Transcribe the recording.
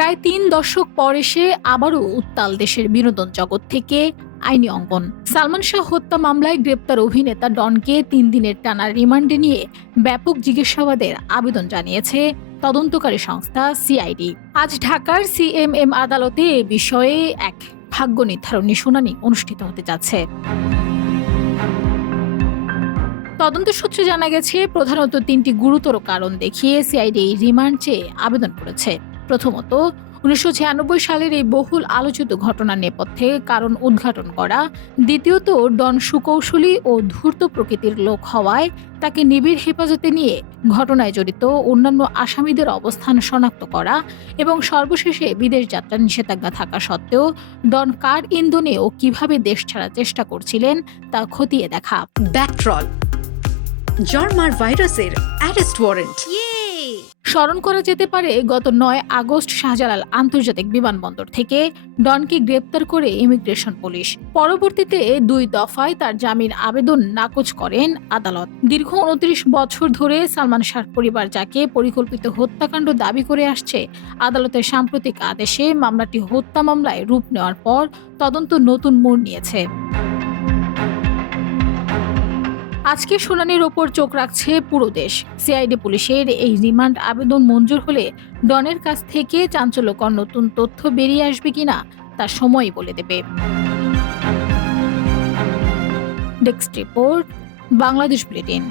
প্রায় ৩ দশক পর এসে আবারও উত্তাল দেশের বিনোদন জগৎ থেকে আইনি অঙ্গন। সালমান শাহ হত্যা মামলায় গ্রেপ্তার অভিনেতা ডনকে ৩ দিনের টানা রিমান্ডে নিয়ে ব্যাপক জিজ্ঞাসাবাদের আবেদন জানিয়েছে তদন্তকারী সংস্থা সিআইডি। আজ ঢাকার সিএমএম আদালতে এ বিষয়ে এক ভাগ্য নির্ধারণী শুনানি অনুষ্ঠিত হতে যাচ্ছে। তদন্ত সূত্রে জানা গেছে, প্রধানত ৩টি গুরুতর কারণ দেখিয়ে সিআইডি রিমান্ড চেয়ে আবেদন করেছে। প্রথমত, ১৯৯৬ সালের এই বহুল আলোচিত ঘটনার নেপথ্যে কারণ উদ্ঘাটন করা। দ্বিতীয়ত, ডন সুকৌশলী ও ধূর্ত প্রকৃতির লোক হওয়ায় তাকে নিবিড় হেফাজতে নিয়ে ঘটনায় জড়িত অন্যান্য আসামিদের অবস্থান শনাক্ত করা। এবং সর্বশেষে, বিদেশ যাত্রা নিষেধাজ্ঞা থাকা সত্ত্বেও ডন কার ইন্ধনে ও কিভাবে দেশ ছাড়ার চেষ্টা করছিলেন তা খতিয়ে দেখা। ব্যাকট্রল জর্মার ভাইরাসের অ্যারেস্ট ওয়ারেন্ট। স্মরণ করা যেতে পারে, গত ৯ আগস্ট শাহজালাল আন্তর্জাতিক বিমানবন্দর থেকে ডনকে গ্রেপ্তার করে ইমিগ্রেশন পুলিশ। পরবর্তীতে ২ দফায় তার জামিন আবেদন নাকচ করেন আদালত। দীর্ঘ ২৯ বছর ধরে সালমান শাহ পরিবার যাকে পরিকল্পিত হত্যাকাণ্ড দাবি করে আসছে, আদালতের সাম্প্রতিক আদেশে মামলাটি হত্যা মামলায় রূপ নেওয়ার পর তদন্ত নতুন মোড় নিয়েছে। আজকে শুনানির ওপর চোখ রাখছে পুরো দেশ। সিআইডি পুলিশের এই রিমান্ড আবেদন মঞ্জুর হলে ডনের কাছ থেকে চাঞ্চল্যকর নতুন তথ্য বেরিয়ে আসবে কিনা তা সময়ই বলে দেবে। Desk report, Bangladesh bulletin.